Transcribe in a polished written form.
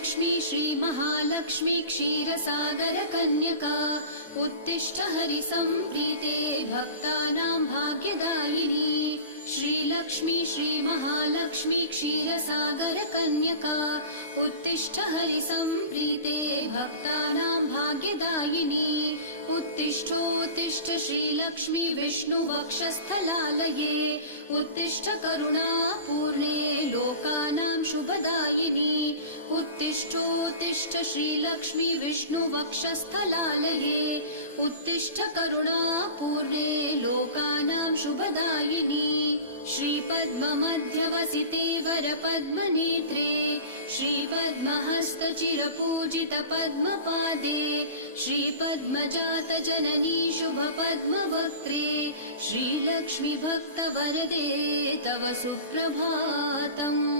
श्रीलक्ष्मी श्रीमहालक्ष्मी क्षीरसागर कन्यका उत्तिष्ठ हरिसम्प्रीते भक्तानां भाग्यदायिनी। श्रीलक्ष्मी श्रीमहालक्ष्मी क्षीरसागर कन्यका उत्तिष्ठ हरिसम्प्रीते भक्तानां भाग्यदायिनी। उत्तिष्ठोत्तिष्ठ श्रीलक्ष्मी विष्णुवक्षस्थलालये उत्तिष्ठ करुणापूर्णे लोकानां शुभदायिनी। उत्तिष्ठोत्तिष्ठ श्रीलक्ष्मी विष्णुवक्षस्थलालये उत्तिष्ठ करुणापूर्णे लोकानां शुभदायिनी। श्रीपद्ममध्यवसिते वरपद्मनेत्रे श्रीपद्महस्तचिरपूजित पद्मपादे श्रीपद्मजात जननी शुभपद्मवक्त्रे श्रीलक्ष्मी भक्तवरदे तव सुप्रभातम्।